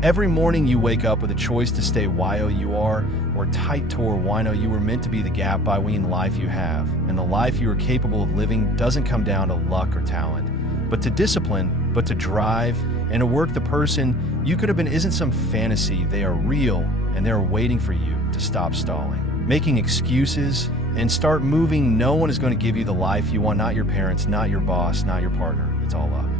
Every morning you wake up with a choice to stay YO you are or tight toward wino you were meant to be. The gap between life you have and the life you are capable of living doesn't come down to luck or talent, but to discipline, but to drive, and to work. The person you could have been isn't some fantasy. They are real, and they're waiting for you to stop stalling, making excuses, and start moving. No one is going to give you the life you want, not your parents, not your boss, not your partner. It's all up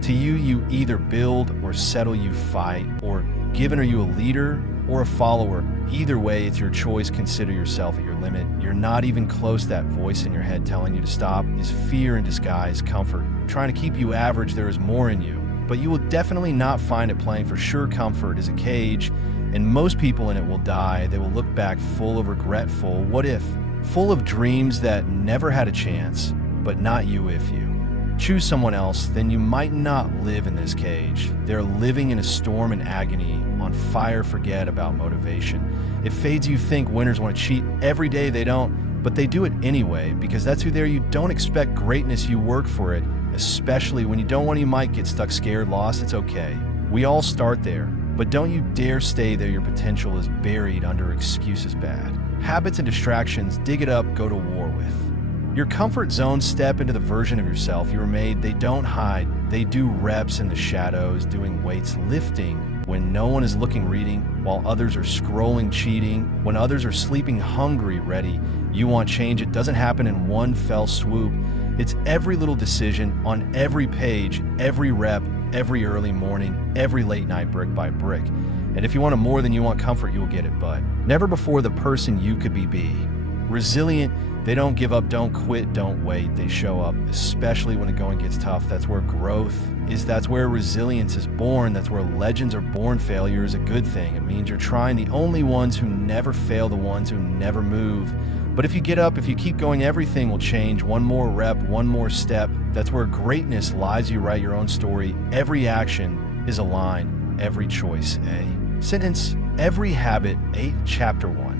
to you. You either build or settle, you fight or given. Are you a leader or a follower? Either way, it's your choice. Consider yourself at your limit. You're not even close. That voice in your head telling you to stop is fear in disguise, comfort, trying to keep you average. There is more in you, but you will definitely not find it playing. For sure, comfort is a cage, and most people in it will die. They will look back full of regret, full what if, full of dreams that never had a chance, but not you. If you choose someone else, then you might not live in this cage. They're living in a storm and agony, on fire. Forget about motivation. It fades. You think winners want to cheat every day. They don't, but they do it anyway because that's who they are. You don't expect greatness. You work for it, especially when you don't want. You might get stuck, scared, lost. It's okay. We all start there, but don't you dare stay there. Your potential is buried under excuses, bad habits, and distractions. Dig it up. Go to war with your comfort zone. Step into the version of yourself you were made. They don't hide. They do reps in the shadows, doing weights, lifting when no one is looking, reading while others are scrolling, cheating when others are sleeping, hungry, ready. You want change. It doesn't happen in one fell swoop. It's every little decision on every page, every rep, every early morning, every late night, brick by brick. And if you want more than you want comfort, you will get it, but never before the person you could be. Resilient. They don't give up, don't quit, don't wait. They show up, especially when the going gets tough. That's where growth is. That's where resilience is born. That's where legends are born. Failure is a good thing. It means you're trying. The only ones who never fail, the ones who never move. But if you get up, if you keep going, everything will change. One more rep, one more step. That's where greatness lies. You write your own story. Every action is a line. Every choice, a sentence. Every habit, chapter 1.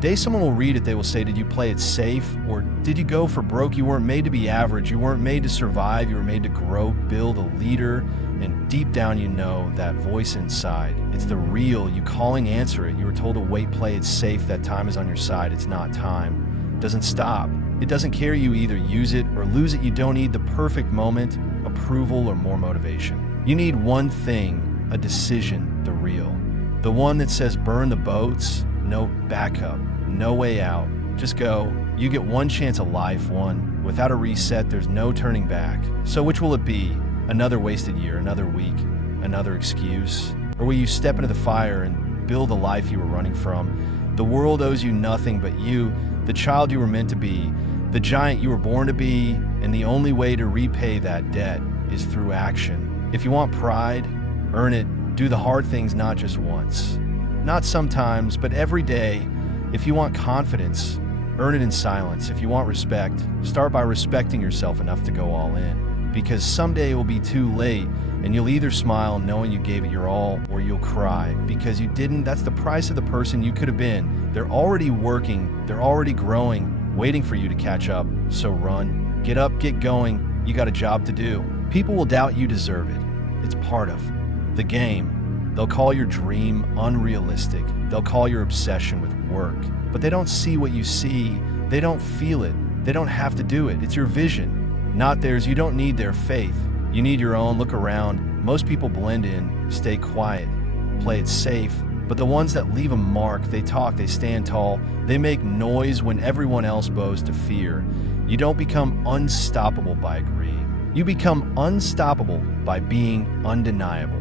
Day someone will read it, they will say, did you play it safe or did you go for broke? You weren't made to be average. You weren't made to survive. You were made to grow, build a leader. And deep down, you know that voice inside. It's the real. You calling, answer it. You were told to wait, play it safe. That time is on your side. It's not time. It doesn't stop. It doesn't care. You either use it or lose it. You don't need the perfect moment, approval, or more motivation. You need one thing, a decision, the real. The one that says burn the boats, no backup. No way out. Just go. You get one chance of life, one. Without a reset, there's no turning back. So which will it be? Another wasted year, another week, another excuse? Or will you step into the fire and build the life you were running from? The world owes you nothing but you, the child you were meant to be, the giant you were born to be, and the only way to repay that debt is through action. If you want pride, earn it. Do the hard things not just once. Not sometimes, but every day. If you want confidence, earn it in silence. If you want respect, start by respecting yourself enough to go all in. Because someday it will be too late, and you'll either smile knowing you gave it your all, or you'll cry because you didn't. That's the price of the person you could have been. They're already working, they're already growing, waiting for you to catch up. So run, get up, get going. You got a job to do. People will doubt you deserve it. It's part of the game. They'll call your dream unrealistic. They'll call your obsession with work. But they don't see what you see. They don't feel it. They don't have to do it. It's your vision, not theirs. You don't need their faith. You need your own. Look around. Most people blend in, stay quiet, play it safe. But the ones that leave a mark, they talk, they stand tall. They make noise when everyone else bows to fear. You don't become unstoppable by agreeing. You become unstoppable by being undeniable.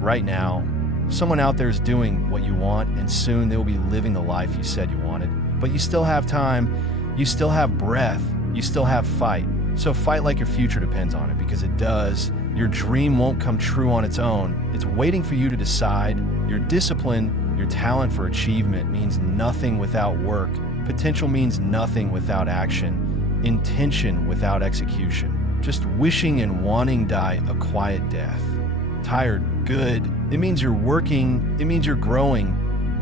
Right now, someone out there is doing what you want, and soon they will be living the life you said you wanted. But you still have time, you still have breath, you still have fight. So fight like your future depends on it, because it does. Your dream won't come true on its own. It's waiting for you to decide. Your discipline, your talent for achievement means nothing without work. Potential means nothing without action. Intention without execution. Just wishing and wanting die a quiet death. Tired, good. It means you're working. It means you're growing.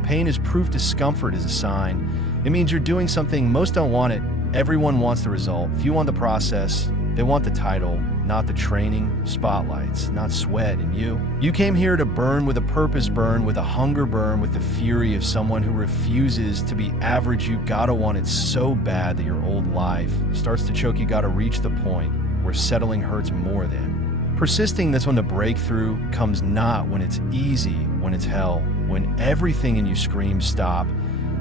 Pain is proof. Discomfort is a sign. It means you're doing something. Most don't want it. Everyone wants the result. Few want the process. They want the title, not the training, spotlights, not sweat. And you came here to burn with a purpose, burn with a hunger, burn with the fury of someone who refuses to be average. You gotta want it so bad that your old life starts to choke. You gotta reach the point where settling hurts more than persisting. That's when the breakthrough comes, not when it's easy, when it's hell, when everything in you screams stop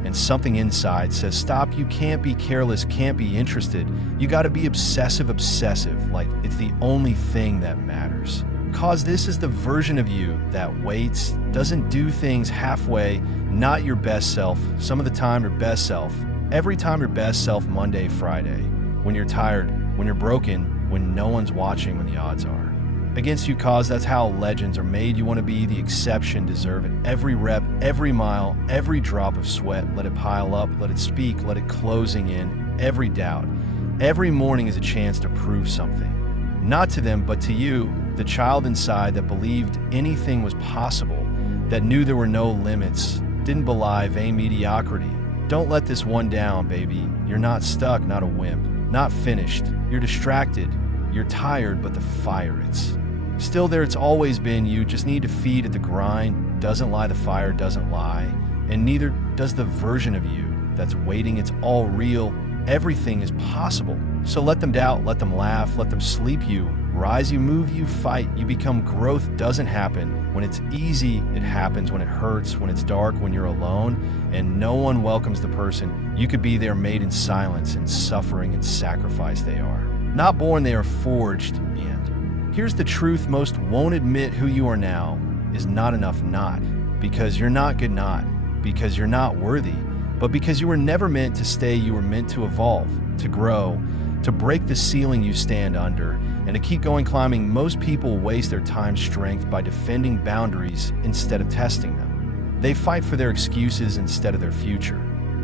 and something inside says stop. You can't be careless, can't be interested. You got to be obsessive, like it's the only thing that matters. Cause this is the version of you that waits, doesn't do things halfway, not your best self. Some of the time your best self, every time your best self, Monday, Friday, when you're tired, when you're broken, when no one's watching, when the odds are against you. Cause that's how legends are made. You want to be the exception, deserve it. Every rep, every mile, every drop of sweat, let it pile up, let it speak, let it closing in. Every doubt, every morning is a chance to prove something, not to them, but to you, the child inside that believed anything was possible, that knew there were no limits, didn't believe a mediocrity. Don't let this one down, baby. You're not stuck, not a wimp, not finished. You're distracted, you're tired, but the fire, it's still there. It's always been. You just need to feed at the grind. Doesn't lie, the fire doesn't lie, and neither does the version of you that's waiting. It's all real. Everything is possible. So let them doubt, let them laugh, let them sleep you. Rise, you move, you fight, you become. Growth doesn't happen when it's easy. It happens when it hurts, when it's dark, when you're alone, and no one welcomes the person you could be. They're made in silence and suffering and sacrifice. They are not born, they are forged. And here's the truth most won't admit: who you are now is not enough, not because you're not good, not because you're not worthy, but because you were never meant to stay. You were meant to evolve, to grow, to break the ceiling you stand under, and to keep going climbing. Most people waste their time, strength by defending boundaries instead of testing them. They fight for their excuses instead of their future.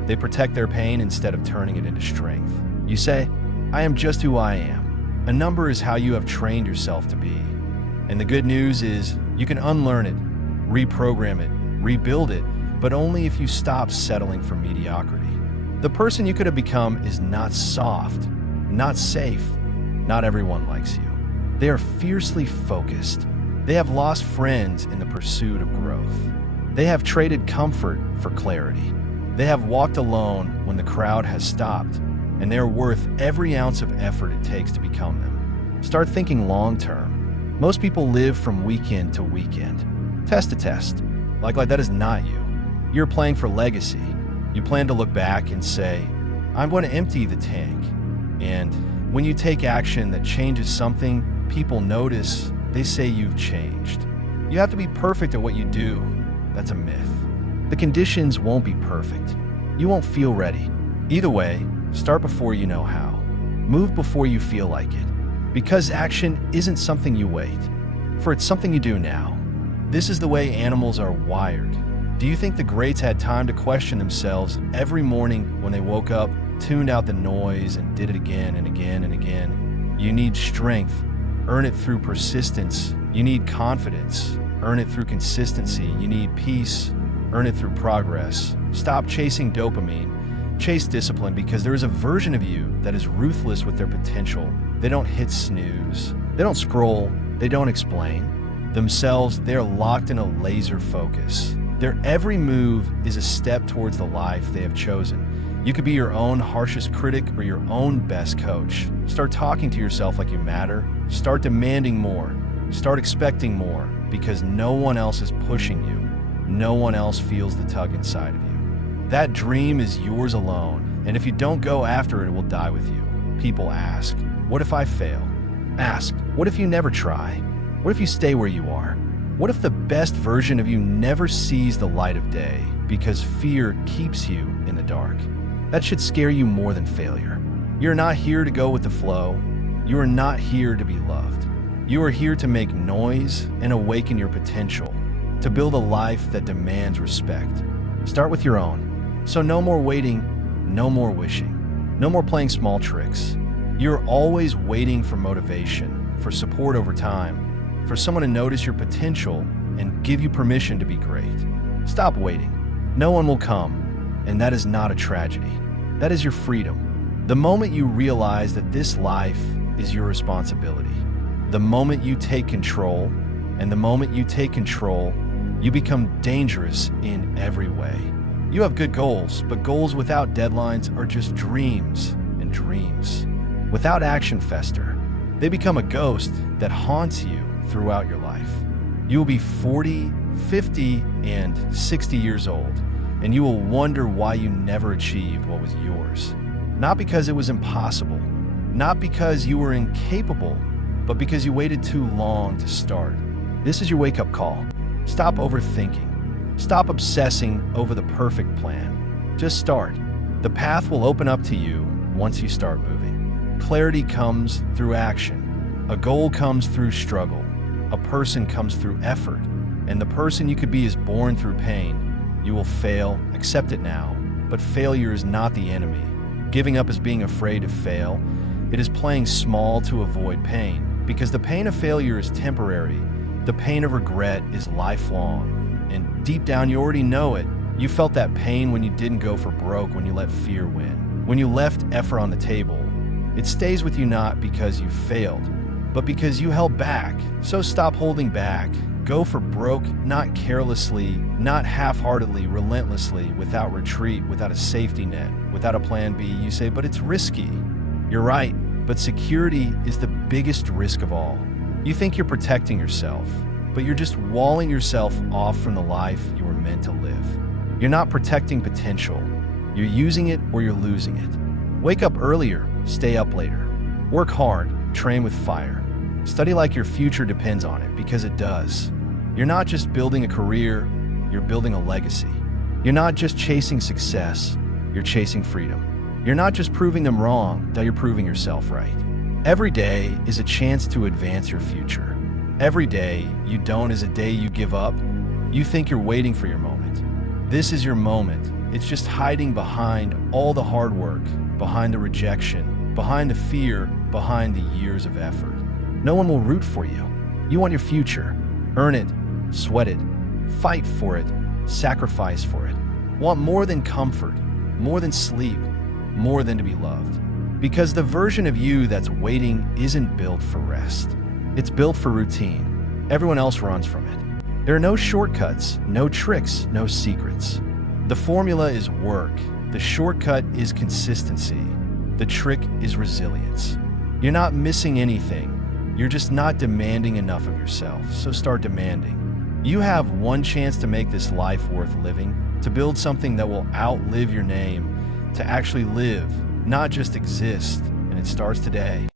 They protect their pain instead of turning it into strength. You say, I am just who I am. A number is how you have trained yourself to be. And the good news is you can unlearn it, reprogram it, rebuild it, but only if you stop settling for mediocrity. The person you could have become is not soft, not safe. Not everyone likes you. They are fiercely focused. They have lost friends in the pursuit of growth. They have traded comfort for clarity. They have walked alone when the crowd has stopped, and they're worth every ounce of effort it takes to become them. Start thinking long term. Most people live from weekend to weekend, test to test. Like that is not you. You're playing for legacy. You plan to look back and say, I'm going to empty the tank. And when you take action that changes something, people notice. They say you've changed. You have to be perfect at what you do. That's a myth. The conditions won't be perfect. You won't feel ready. Either way, start before you know how. Move before you feel like it. Because action isn't something you wait for, it's something you do now. This is the way animals are wired. Do you think the greats had time to question themselves every morning when they woke up, tuned out the noise, and did it again and again and again? You need strength. Earn it through persistence. You need confidence. Earn it through consistency. You need peace. Earn it through progress. Stop chasing dopamine. Chase discipline, because there is a version of you that is ruthless with their potential. They don't hit snooze. They don't scroll. They don't explain themselves. They're locked in a laser focus. Their every move is a step towards the life they have chosen. You could be your own harshest critic or your own best coach. Start talking to yourself like you matter. Start demanding more. Start expecting more, because no one else is pushing you. No one else feels the tug inside of you. That dream is yours alone, and if you don't go after it, it will die with you. People ask, what if I fail? Ask, what if you never try? What if you stay where you are? What if the best version of you never sees the light of day because fear keeps you in the dark? That should scare you more than failure. You're not here to go with the flow. You are not here to be loved. You are here to make noise and awaken your potential, to build a life that demands respect. Start with your own. So no more waiting, no more wishing, no more playing small tricks. You're always waiting for motivation, for support over time, for someone to notice your potential and give you permission to be great. Stop waiting. No one will come, and that is not a tragedy. That is your freedom. The moment you realize that this life is your responsibility. The moment you take control, and the moment you take control, you become dangerous in every way. You have good goals, but goals without deadlines are just dreams, and dreams without action fester. They become a ghost that haunts you throughout your life. You will be 40, 50, and 60 years old, and you will wonder why you never achieved what was yours. Not because it was impossible, not because you were incapable, but because you waited too long to start. This is your wake-up call. Stop overthinking. Stop obsessing over the perfect plan. Just start. The path will open up to you once you start moving. Clarity comes through action. A goal comes through struggle. A person comes through effort. And the person you could be is born through pain. You will fail, accept it now. But failure is not the enemy. Giving up is being afraid to fail. It is playing small to avoid pain. Because the pain of failure is temporary. The pain of regret is lifelong. And deep down, you already know it. You felt that pain when you didn't go for broke, when you let fear win, when you left effort on the table. It stays with you not because you failed, but because you held back. So stop holding back. Go for broke, not carelessly, not half-heartedly, relentlessly, without retreat, without a safety net, without a plan B. You say, but it's risky. You're right, but security is the biggest risk of all. You think you're protecting yourself, but you're just walling yourself off from the life you were meant to live. You're not protecting potential. You're using it or you're losing it. Wake up earlier, stay up later. Work hard, train with fire. Study like your future depends on it, because it does. You're not just building a career, you're building a legacy. You're not just chasing success, you're chasing freedom. You're not just proving them wrong, now you're proving yourself right. Every day is a chance to advance your future. Every day you don't is a day you give up. You think you're waiting for your moment. This is your moment. It's just hiding behind all the hard work, behind the rejection, behind the fear, behind the years of effort. No one will root for you. You want your future. Earn it, sweat it, fight for it, sacrifice for it. Want more than comfort, more than sleep, more than to be loved. Because the version of you that's waiting isn't built for rest. It's built for routine. Everyone else runs from it. There are no shortcuts, no tricks, no secrets. The formula is work. The shortcut is consistency. The trick is resilience. You're not missing anything. You're just not demanding enough of yourself. So start demanding. You have one chance to make this life worth living, to build something that will outlive your name, to actually live, not just exist, and it starts today.